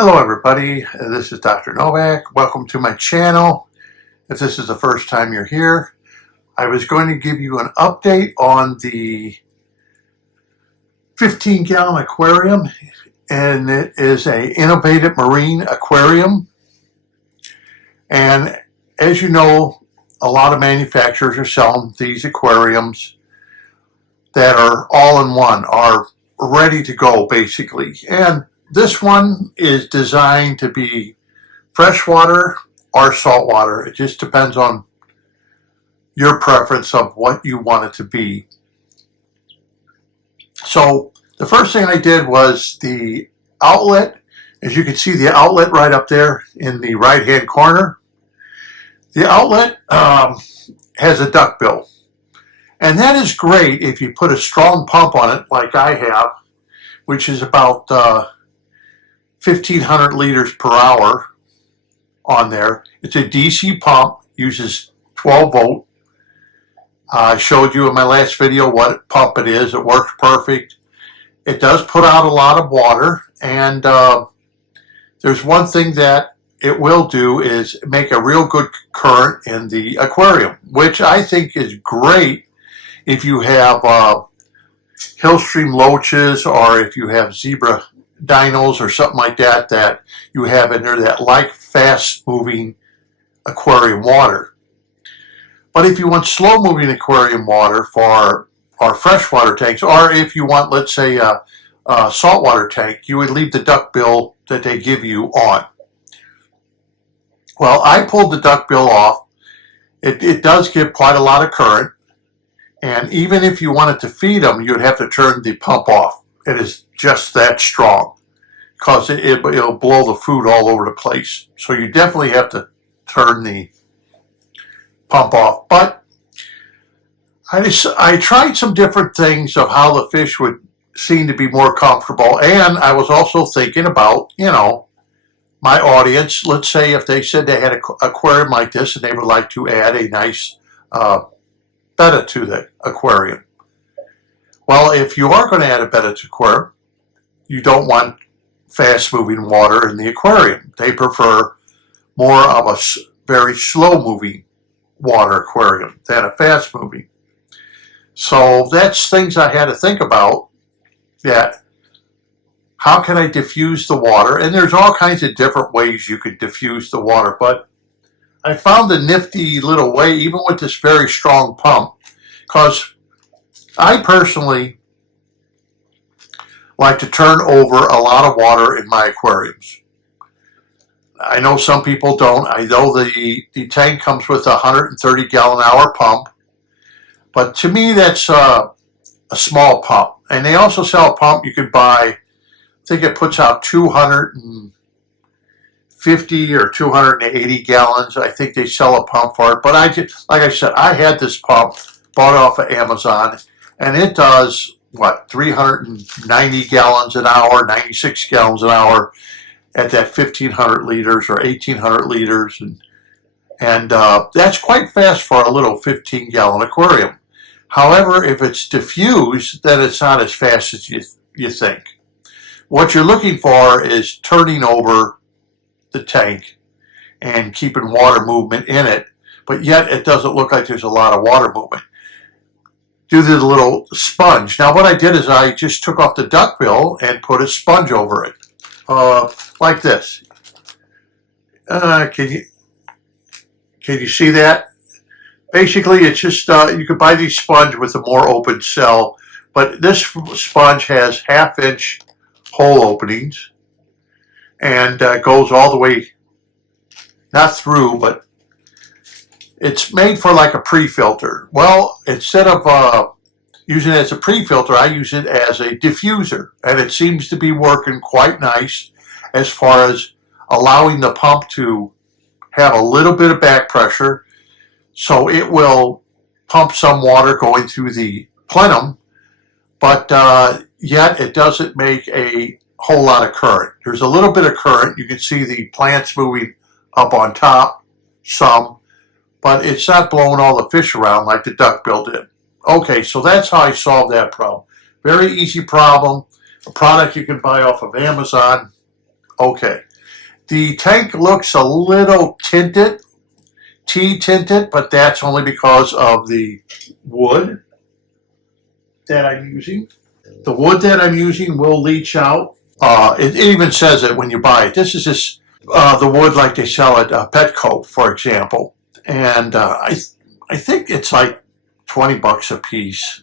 Hello everybody, this is Dr. Novak. Welcome to my channel. If this is the first time you're here, I was going to give you an update on the 15-gallon aquarium, and it is a Innovated Marine aquarium. And as you know, a lot of manufacturers are selling these aquariums that are all-in-one, are ready to go basically. And this one is designed to be freshwater or saltwater. It just depends on your preference of what you want it to be. So the first thing I did was the outlet. As you can see, the outlet right up there in the right hand corner. The outlet has a duckbill. And that is great if you put a strong pump on it like I have, which is about 1,500 liters per hour on there. It's a DC pump, uses 12 volt. I showed you in my last video what pump it is. It works perfect. It does put out a lot of water, and there's one thing that it will do is make a real good current in the aquarium, which I think is great if you have hillstream loaches, or if you have zebra dinos or something like that that you have in there that like fast moving aquarium water. But if you want slow moving aquarium water for our freshwater tanks, or if you want, let's say, a saltwater tank, you would leave the duckbill that they give you on. Well, I pulled the duckbill off. It does give quite a lot of current, and even if you wanted to feed them, you'd have to turn the pump off. It is just that strong, because it'll blow the food all over the place. So you definitely have to turn the pump off. But I tried some different things of how the fish would seem to be more comfortable. And I was also thinking about, my audience. Let's say if they said they had an aquarium like this and they would like to add a nice betta to the aquarium. Well, if you are going to add a betta to aquarium, you don't want fast-moving water in the aquarium. They prefer more of a very slow-moving water aquarium than a fast-moving. So that's things I had to think about, that how can I diffuse the water? And there's all kinds of different ways you could diffuse the water, but I found a nifty little way, even with this very strong pump, because I personally like to turn over a lot of water in my aquariums. I know some people don't. I know the tank comes with a 130-gallon-hour pump, but to me that's a small pump. And they also sell a pump you can buy. I think it puts out 250 or 280 gallons. I think they sell a pump for it. But like I said, I had this pump bought off of Amazon, and it does, 390 gallons an hour, 96 gallons an hour at that 1,500 liters or 1,800 liters. And that's quite fast for a little 15-gallon aquarium. However, if it's diffused, then it's not as fast as you think. What you're looking for is turning over the tank and keeping water movement in it, but yet it doesn't look like there's a lot of water movement. Do the little sponge. Now what I did is I just took off the duckbill and put a sponge over it, like this. Can you see that? Basically, it's just, you could buy these sponge with a more open cell, but this sponge has 1/2-inch hole openings and goes all the way, not through, but it's made for like a pre-filter. Well, instead of using it as a pre-filter, I use it as a diffuser, and it seems to be working quite nice as far as allowing the pump to have a little bit of back pressure, so it will pump some water going through the plenum, but yet it doesn't make a whole lot of current. There's a little bit of current. You can see the plants moving up on top, some, but it's not blowing all the fish around like the duckbill did. Okay, so that's how I solved that problem. Very easy problem. A product you can buy off of Amazon. Okay, The tank looks a little tinted, tea tinted, but that's only because of the wood that I'm using. The wood that I'm using will leach out. It even says it when you buy it. This is just the wood like they sell at Petco, for example. And I think it's like 20 bucks a piece,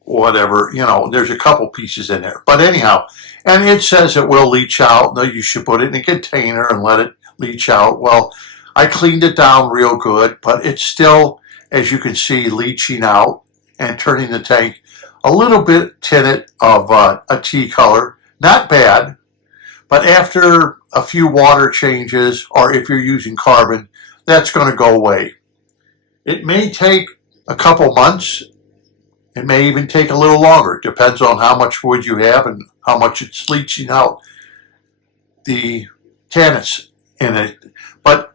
whatever. You know, there's a couple pieces in there. But anyhow, and it says it will leach out. No, you should put it in a container and let it leach out. Well, I cleaned it down real good, but it's still, as you can see, leaching out and turning the tank a little bit tinted of a tea color. Not bad, but after a few water changes, or if you're using carbon, that's going to go away. It may take a couple months. It may even take a little longer. It depends on how much wood you have and how much it's leaching out the tannins in it. But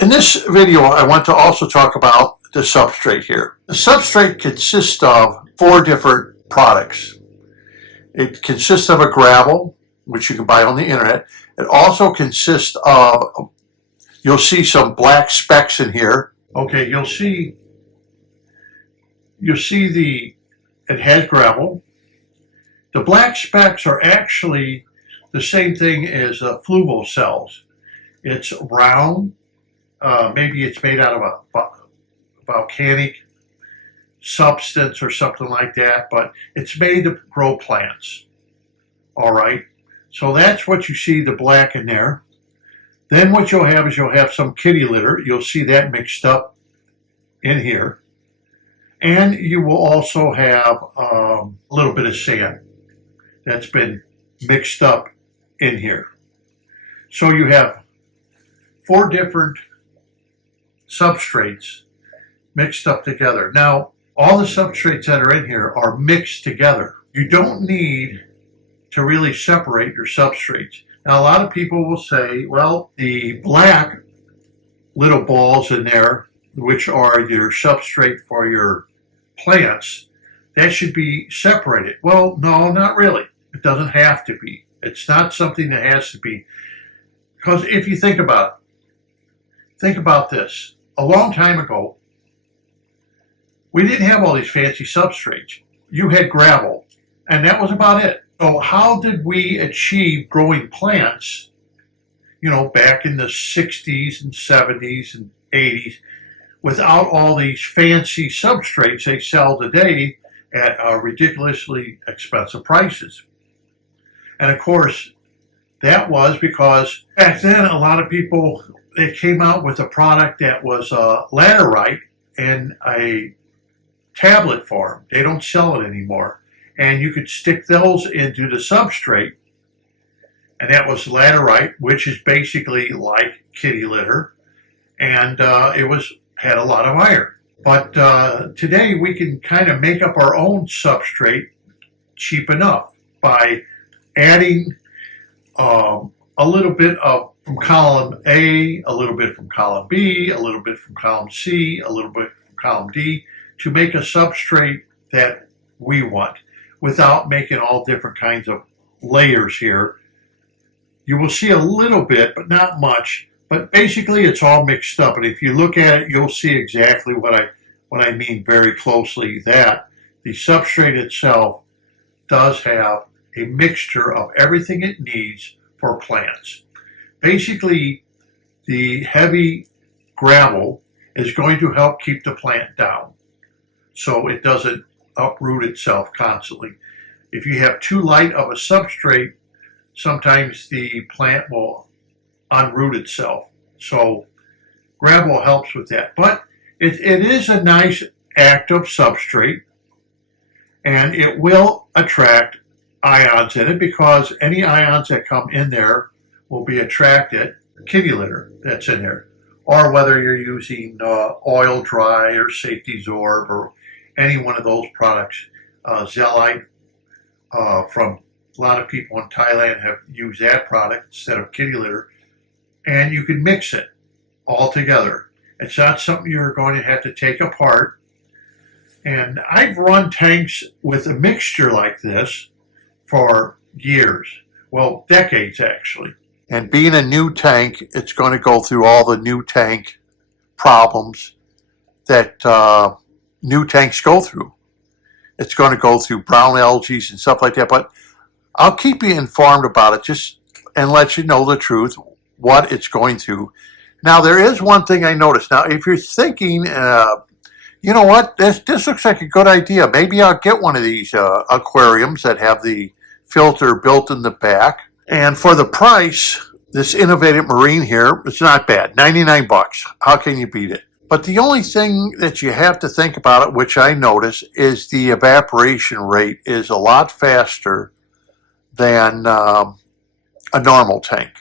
in this video, I want to also talk about the substrate here. The substrate consists of 4 different products. It consists of a gravel, which you can buy on the internet. It also consists of, you'll see some black specks in here. Okay, you'll see it has gravel. The black specks are actually the same thing as fluval cells. It's round. Maybe it's made out of a volcanic substance or something like that, but it's made to grow plants. All right, so that's what you see, the black in there. Then what you'll have is you'll have some kitty litter. You'll see that mixed up in here. And you will also have a little bit of sand that's been mixed up in here. So you have 4 different substrates mixed up together. Now, all the substrates that are in here are mixed together. You don't need to really separate your substrates. Now, a lot of people will say, well, the black little balls in there, which are your substrate for your plants, that should be separated. Well, no, not really. It doesn't have to be. It's not something that has to be. Because if you think about this. A long time ago, we didn't have all these fancy substrates. You had gravel, and that was about it. So how did we achieve growing plants, back in the 60s and 70s and 80s, without all these fancy substrates they sell today at ridiculously expensive prices? And of course, that was because back then a lot of people, they came out with a product that was laterite in a tablet form. They don't sell it anymore. And you could stick those into the substrate, and that was laterite, which is basically like kitty litter, and it had a lot of iron. But today we can kind of make up our own substrate cheap enough by adding a little bit from column A, a little bit from column B, a little bit from column C, a little bit from column D, to make a substrate that we want, without making all different kinds of layers here. You will see a little bit, but not much. But basically, it's all mixed up. And if you look at it, you'll see exactly what I mean very closely, that the substrate itself does have a mixture of everything it needs for plants. Basically, the heavy gravel is going to help keep the plant down so it doesn't uproot itself constantly. If you have too light of a substrate, sometimes the plant will unroot itself. So gravel helps with that. But it is a nice active substrate, and it will attract ions in it, because any ions that come in there will be attracted, kitty litter that's in there. Or whether you're using oil dry or safety zorb or any one of those products, zeolite, from a lot of people in Thailand have used that product instead of kitty litter, and you can mix it all together. It's not something you're going to have to take apart. And I've run tanks with a mixture like this for years, well, decades actually. And being a new tank, it's going to go through all the new tank problems that new tanks go through. It's going to go through brown algae and stuff like that, but I'll keep you informed about it just and let you know the truth, what it's going through. Now, there is one thing I noticed. Now, if you're thinking, you know what, this looks like a good idea. Maybe I'll get one of these aquariums that have the filter built in the back. And for the price, this Innovated Marine here, it's not bad. 99 bucks. How can you beat it? But the only thing that you have to think about it, which I notice, is the evaporation rate is a lot faster than a normal tank.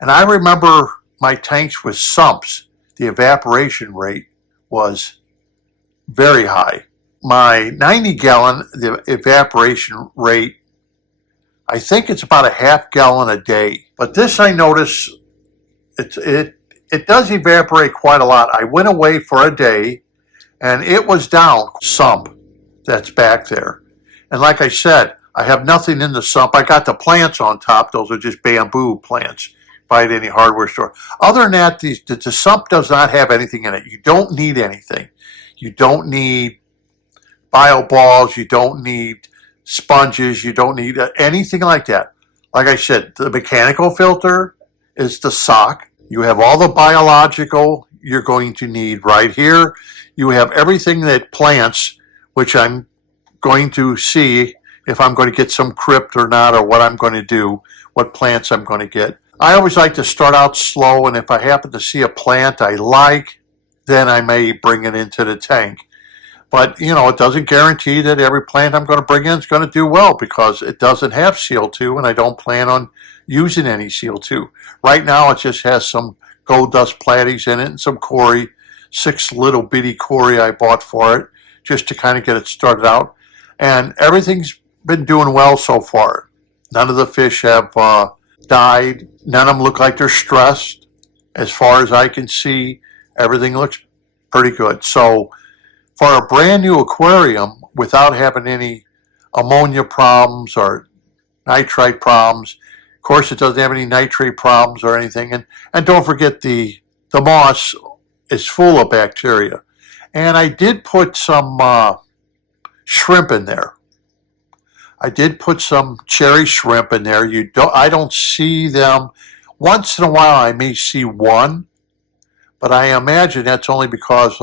And I remember my tanks with sumps, the evaporation rate was very high. My 90 gallon, the evaporation rate, I think it's about a half gallon a day. But this I notice, it does evaporate quite a lot. I went away for a day and it was down sump that's back there. And like I said, I have nothing in the sump. I got the plants on top. Those are just bamboo plants. Buy at any hardware store. Other than that, the sump does not have anything in it. You don't need anything. You don't need bio balls. You don't need sponges. You don't need anything like that. Like I said, the mechanical filter is the sock. You have all the biological you're going to need right here. You have everything that plants, which I'm going to see if I'm going to get some crypt or not, or what I'm going to do, what plants I'm going to get. I always like to start out slow, and if I happen to see a plant I like, then I may bring it into the tank. But, you know, it doesn't guarantee that every plant I'm going to bring in is going to do well, because it doesn't have CO2 and I don't plan on using any CO2. Right now it just has some gold dust platies in it and some cory, 6 little bitty cory I bought for it just to kind of get it started out. And everything's been doing well so far. None of the fish have died. None of them look like they're stressed. As far as I can see, everything looks pretty good. So for a brand new aquarium, without having any ammonia problems or nitrite problems, of course it doesn't have any nitrate problems or anything, and don't forget the moss is full of bacteria. And I did put some shrimp in there. I did put some cherry shrimp in there. I don't see them. Once in a while I may see one, but I imagine that's only because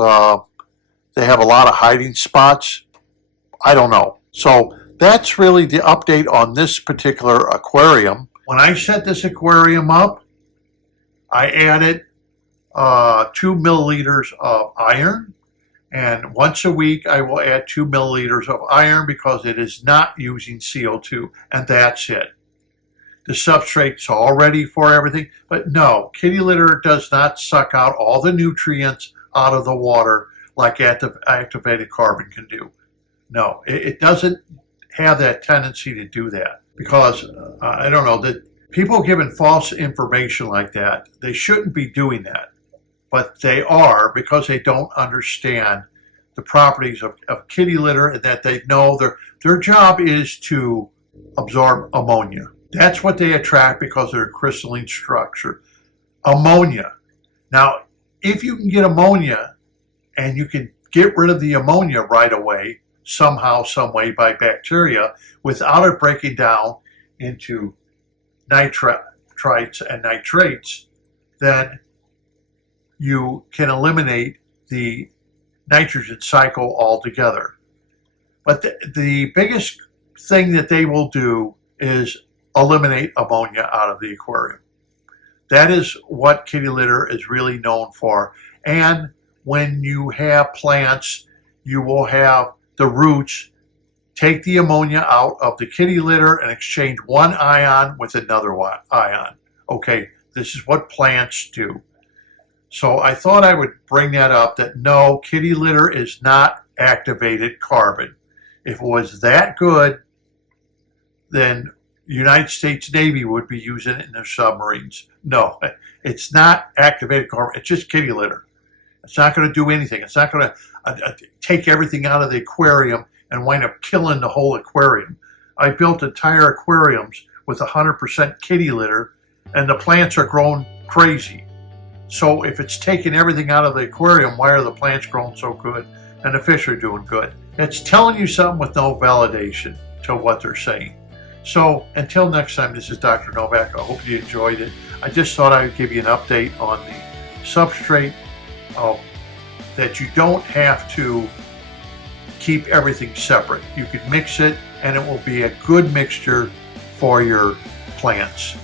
they have a lot of hiding spots. I don't know. So that's really the update on this particular aquarium. When I set this aquarium up, I added 2 milliliters of iron. And once a week, I will add 2 milliliters of iron because it is not using CO2. And that's it. The substrate's all ready for everything. But no, kitty litter does not suck out all the nutrients out of the water like activated carbon can do. No, it doesn't have that tendency to do that, because I don't know, that people giving false information like that, they shouldn't be doing that, but they are, because they don't understand the properties of kitty litter, and that they know their job is to absorb ammonia. That's what they attract because of their crystalline structure. Ammonia. Now, if you can get ammonia, and you can get rid of the ammonia right away, somehow, some way, by bacteria, without it breaking down into nitrites and nitrates, then you can eliminate the nitrogen cycle altogether. But the biggest thing that they will do is eliminate ammonia out of the aquarium. That is what kitty litter is really known for. And when you have plants, you will have the roots take the ammonia out of the kitty litter and exchange one ion with another ion. Okay, this is what plants do. So I thought I would bring that up, that no, kitty litter is not activated carbon. If it was that good, then United States Navy would be using it in their submarines. No, it's not activated carbon. It's just kitty litter. It's not going to do anything. It's not going to take everything out of the aquarium and wind up killing the whole aquarium. I built entire aquariums with 100% kitty litter, and the plants are growing crazy. So if it's taking everything out of the aquarium, why are the plants growing so good and the fish are doing good? It's telling you something with no validation to what they're saying. So until next time, this is Dr. Novak. I hope you enjoyed it. I just thought I would give you an update on the substrate, that you don't have to keep everything separate. You can mix it and it will be a good mixture for your plants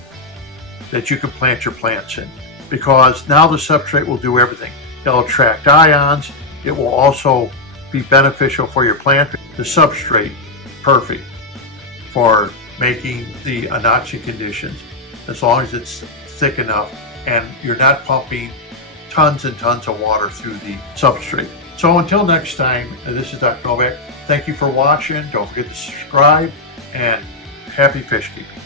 that you can plant your plants in, because now the substrate will do everything. It'll attract ions. It will also be beneficial for your plant. The substrate, perfect for making the anoxic conditions, as long as it's thick enough and you're not pumping tons and tons of water through the substrate. So until next time, this is Dr. Novak. Thank you for watching. Don't forget to subscribe, and happy fish keeping.